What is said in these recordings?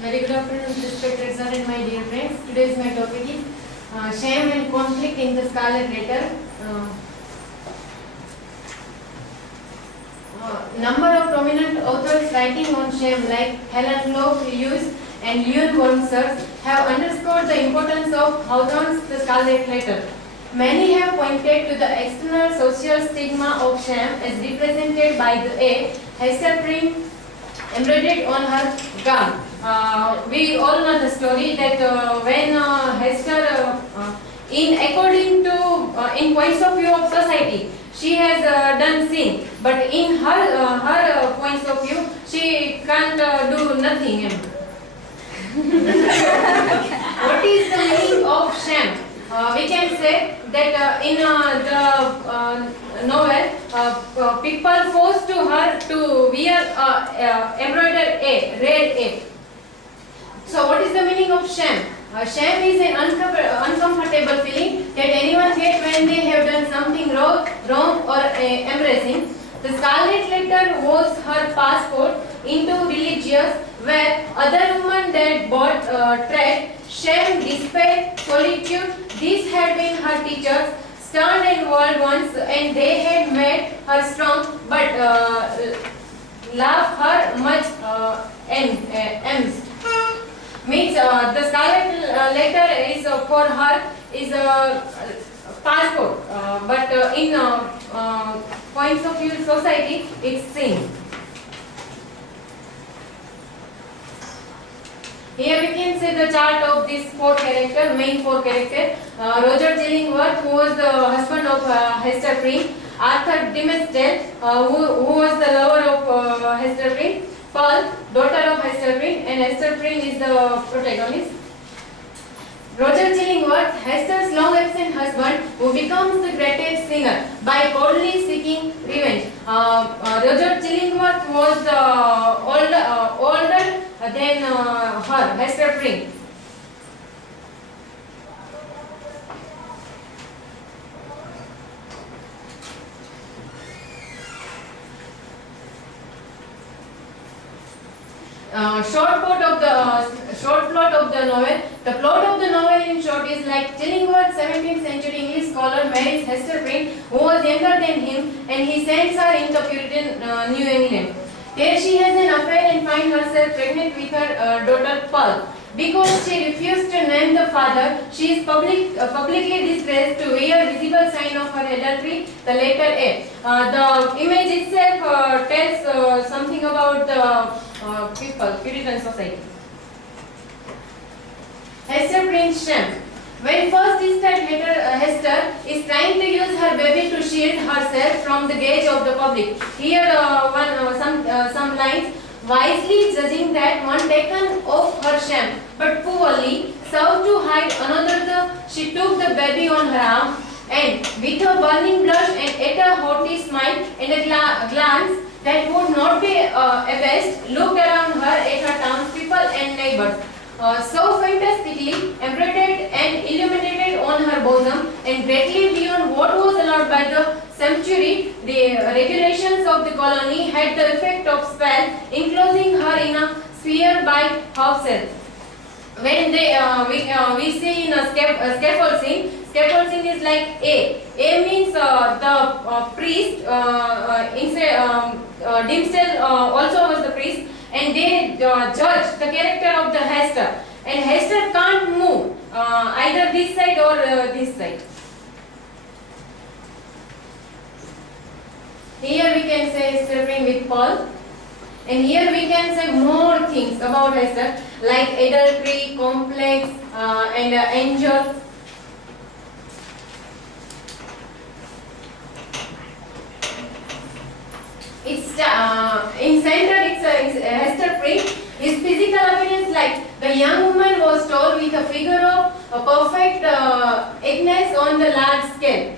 Very good afternoon, respected sir and my dear friends. Today's my topic is shame and conflict in the Scarlet Letter. Number of prominent authors writing on shame like Helen Locke, Lewis and Leon Wormser have underscored the importance of Hawthorne's The Scarlet Letter. Many have pointed to the external social stigma of shame as represented by the Hester print embroidered on her gown. We all know the story that when Hester, in points of view of society, she has done sin, but in her points of view, she can't do nothing. What is the meaning of shame? We can say that in the novel, people forced to her to wear embroidered red A. So what is the meaning of shame? Shame is an uncomfortable feeling that anyone gets when they have done something wrong or embarrassing. The Scarlet Letter was her passport into religious, where other women that bought trade, shame, despair, solitude. These had been her teachers, stern and bold ones, and they had made her strong, but love her much means the Scarlet Letter is for her is a passport, but in points of view society it's sin. Here we can see the chart of these main four characters. Roger Chillingworth, who was the husband of Hester Prynne. Arthur Dimmesdale, who was the lover of Hester Prynne. Pearl, daughter of Hester Prynne, and Hester Prynne is the protagonist. Roger Chillingworth, Hester's long absent husband, who becomes the greatest sinner by coldly seeking revenge. Roger Chillingworth was older than her, Hester Prynne. Short plot of the novel. The plot of the novel in short is like Chillingworth, 17th century English scholar, marries Hester Prynne, who was younger than him, and he sends her into Puritan New England. There she has an affair and finds herself pregnant with her daughter Pearl. Because she refused to name the father, she is publicly disgraced to wear visible sign of her adultery, the letter A. The image itself tells something about the Puritan society. Hester Prynne's shame. When first started, Hester is trying to use her baby to shield herself from the gaze of the public. Here some lines. Wisely judging that one taken off her shame, but poorly served to hide another, she took the baby on her arm, and with a burning blush and at a haughty smile and a glance that would not be abased, looked around her at her townspeople and neighbors. So fantastically embroidered and illuminated on her bosom, and greatly beyond what was allowed by the sanctuary, the regulations of the colony had the effect of spell, enclosing her in a sphere by herself. When we see in a scaffold scene is like A. A means the priest. Dimmesdale also was the priest, and they judge the character of the Hester. And Hester can't move either this side or this side. Here we can say Hester Prynne with Pearl. And here we can say more things about Hester, like adultery, complex, and angel. It's in center. It's Hester Prynne. His physical appearance, like the young woman was tall with a figure of a perfect Agnes on the large scale.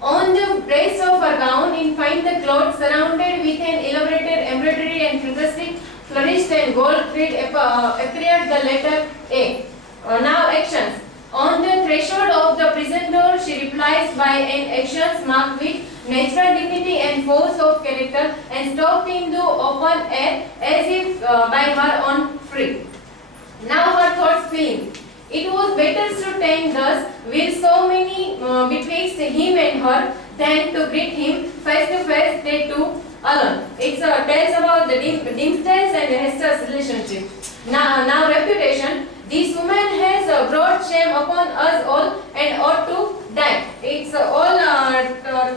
On the breast of her gown, in find the cloth surrounded with an elaborated embroidery and futuristic flourished and gold thread appeared the letter A. Now actions. On the threshold of the prison door, she replies by an action marked with natural dignity and force of character, and stopped into open air as if by her own free. will so many betwixt him and her than to greet him face to face, they two alone. It tells about the Dimmesdale's and Hester's relationship. Now reputation. This woman has brought shame upon us all and ought to die. It's all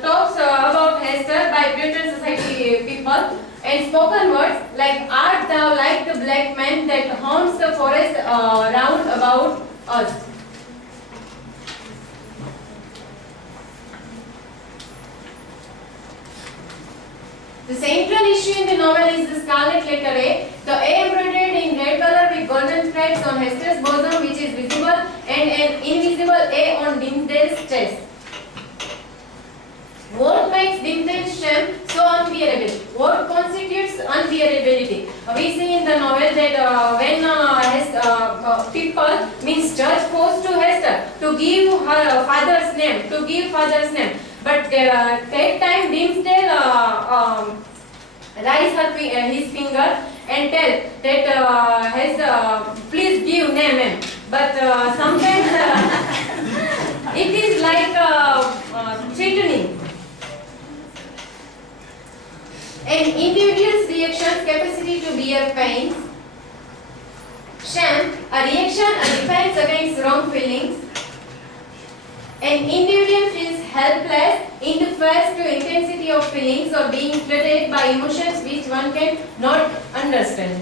talks about Hester by Puritan society people, and spoken words like, art thou like the black man that haunts the forest round about us. The central issue in the novel is the scarlet letter A. The A embroidered in red color with golden threads on Hester's bosom, which is visible, and an invisible A on Dimmesdale's chest. What makes Dimmesdale's shame so unbearable? What constitutes unbearability? We see in the novel that when people means judge forced to Hester to give her father's name, but that time Dimmesdale raise his finger and tell that please give name, but sometimes it is like threatening. An individual's reaction capacity to bear pains. Shame, a reaction, a defense against wrong feelings. An individual feels helpless in the face to intensity of feelings or being flooded by emotions which one can not understand.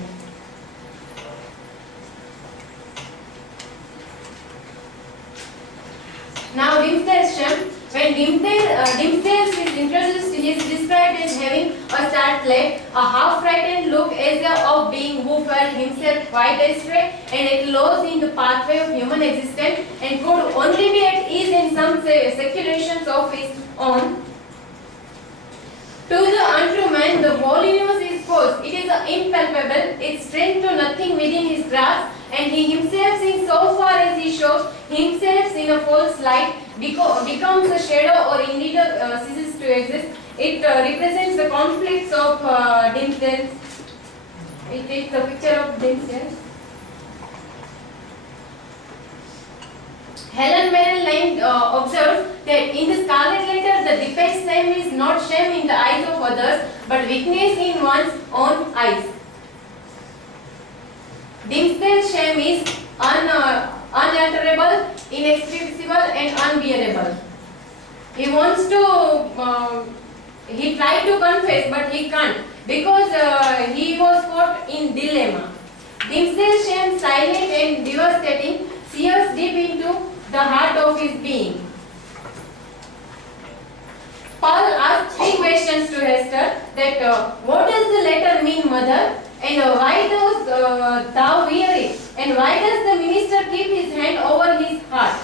Now Dimmesdale's shame. When Dimmesdale is introduced, he is described as having a startled, a half-frightened look as of being who felt himself quite astray and at loss in the pathway of human existence and could only be at ease in some speculations of his own. To the untrue man, the whole universe is force. It is impalpable, its strength to nothing within his grasp, and he himself, in so far as he shows himself in a false light, becomes a shadow or indeed ceases to exist. It represents the conflicts of Dimmesdale. It is the picture of Dimmesdale. Helen Merrill observes that in the scarlet letter, the defaced shame is not shame in the eyes of others, but weakness in one's own eyes. Dimmesdale's shame is unutterable, inexpressible, and unbearable. He wants to, he tried to confess, but he can't because he was caught in dilemma. Dimmesdale's shame, silent and devastating, sears deep into the heart of his being. Paul asked 3 questions to Hester that what does the letter mean, mother? And why does thou wear it? And why does the minister keep his hand over his heart?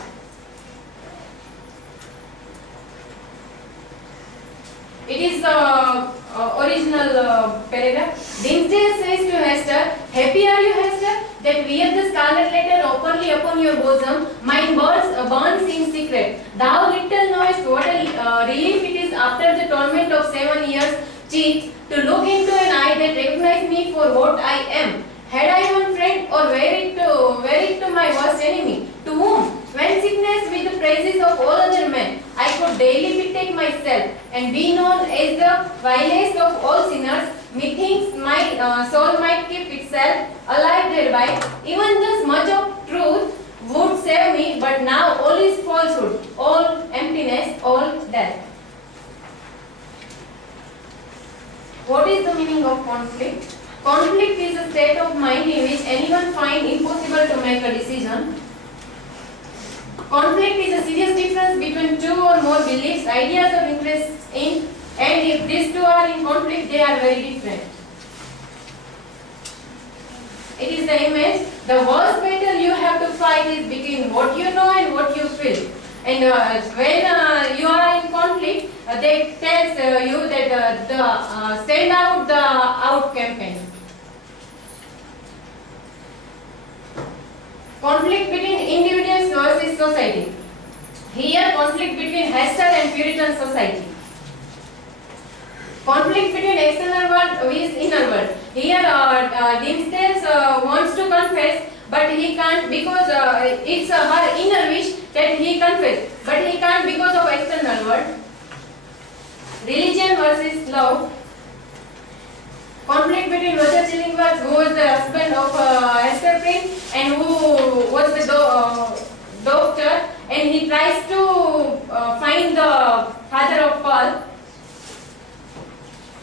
It is the original paragraph. Dimmesdale says to Hester, happy are you, Hester, that wear the scarlet letter openly upon your bosom, mine burns in secret. Thou little knowest what a relief it is after the torment of 7 years' cheat to look into an eye that recognizes me for what I am. Had I one friend, or wear it to my worst enemy, to whom, when sickness with the praises of all other men, I could daily betake myself, and be known as the vilest of all sinners, methinks my soul might keep itself alive thereby. Even thus much of truth would save me, but now all is falsehood, all emptiness, all death. What is the meaning of conflict? Conflict is a state of mind in which anyone finds impossible to make a decision. Conflict is a serious difference between 2 or more beliefs, ideas or interests in, and if these 2 are in conflict, they are very different. It is the image. The worst battle you have to fight is between what you know and what you feel. And when you are in conflict, they tells you that stand out the out campaign. Conflict between individuals versus society. Here, conflict between Hester and Puritan society. Conflict between external world with inner world. Here, Dimmesdale wants to confess, but he can't because it's her inner wish that he confess, but he can't because of external world. Religion versus love. Conflict between Roger Chillingworth, who was the husband of Hester Prynne and who was the doctor, and he tries to find the father of Paul.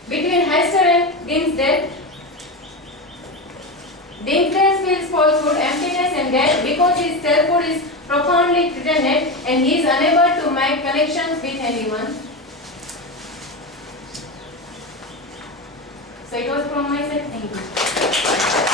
Between Hester and Dimmesdale. Dimmesdale feels falsehood, emptiness and death because his selfhood is profoundly threatened and he is unable to make connections with anyone. So it was from my side. Thank you.